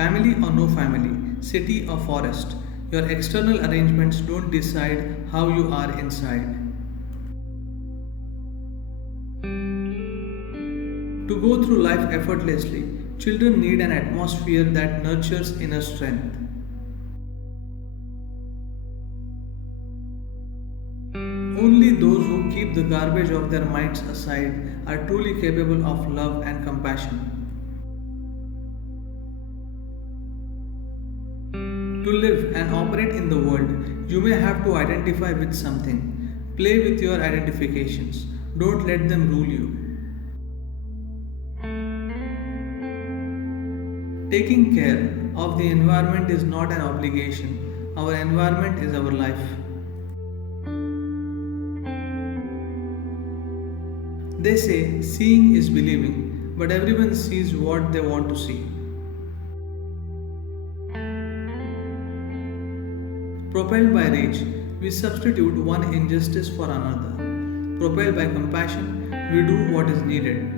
Family or no family, city or forest, your external arrangements don't decide how you are inside. To go through life effortlessly, children need an atmosphere that nurtures inner strength. Only those who keep the garbage of their minds aside are truly capable of love and compassion. To live and operate in the world, you may have to identify with something. Play with your identifications. Don't let them rule you. Taking care of the environment is not an obligation. Our environment is our life. They say seeing is believing, but everyone sees what they want to see. Propelled by rage, we substitute one injustice for another. Propelled by compassion, we do what is needed.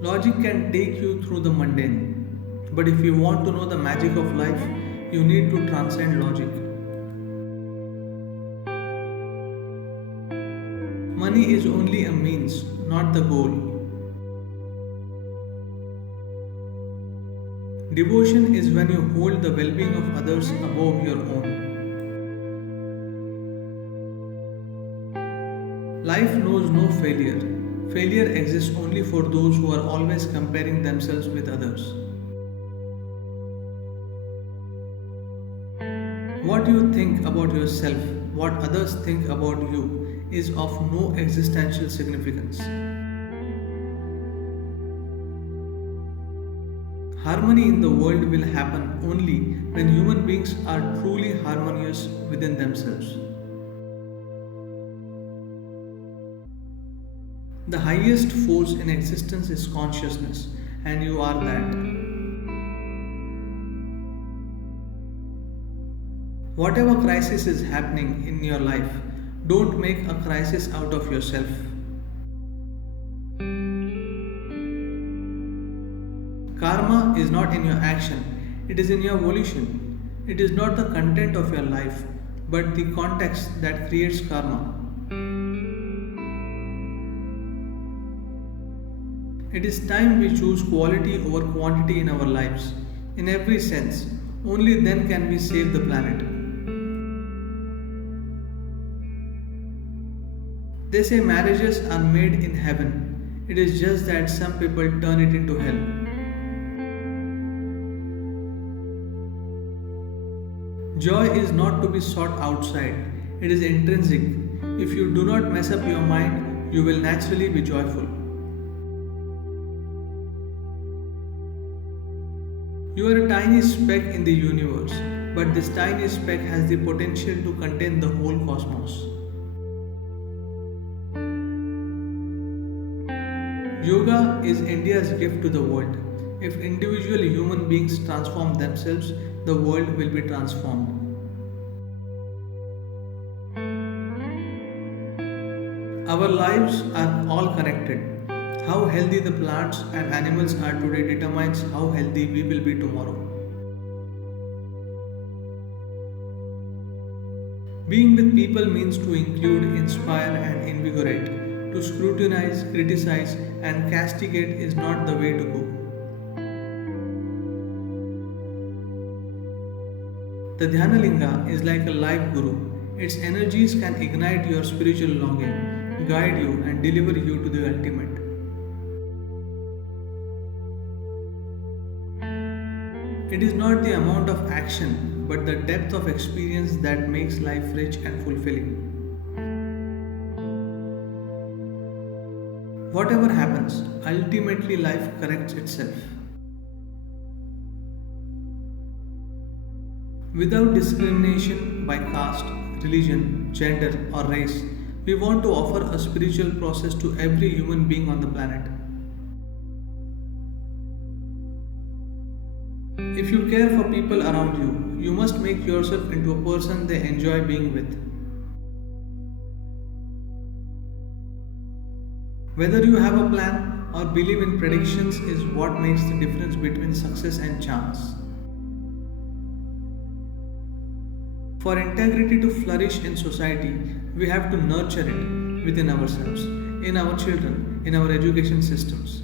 Logic can take you through the mundane, but if you want to know the magic of life, you need to transcend logic. Money is only a means, not the goal. Devotion is when you hold the well being of others above your own. Life knows no failure. Failure exists only for those who are always comparing themselves with others. What you think about yourself, what others think about you, is of no existential significance. Harmony in the world will happen only when human beings are truly harmonious within themselves. The highest force in existence is consciousness, and you are that. Whatever crisis is happening in your life, don't make a crisis out of yourself. Karma is not in your action, it is in your volition. It is not the content of your life, but the context that creates karma. It is time we choose quality over quantity in our lives. In every sense, only then can we save the planet. They say marriages are made in heaven. It is just that some people turn it into hell. Joy is not to be sought outside, it is intrinsic. If you do not mess up your mind, you will naturally be joyful. You are a tiny speck in the universe, but this tiny speck has the potential to contain the whole cosmos. Yoga is India's gift to the world. If individual human beings transform themselves, the world will be transformed. Our lives are all connected. How healthy the plants and animals are today determines how healthy we will be tomorrow. Being with people means to include, inspire, and invigorate. To scrutinize, criticize, and castigate is not the way to go. The Dhyanalinga is like a live guru. Its energies can ignite your spiritual longing, guide you, and deliver you to the ultimate. It is not the amount of action, but the depth of experience that makes life rich and fulfilling. Whatever happens, ultimately life corrects itself. Without discrimination by caste, religion, gender, or race, we want to offer a spiritual process to every human being on the planet. If you care for people around you, you must make yourself into a person they enjoy being with. Whether you have a plan Our belief in predictions is what makes the difference between success and chance. For integrity to flourish in society, we have to nurture it within ourselves, in our children, in our education systems.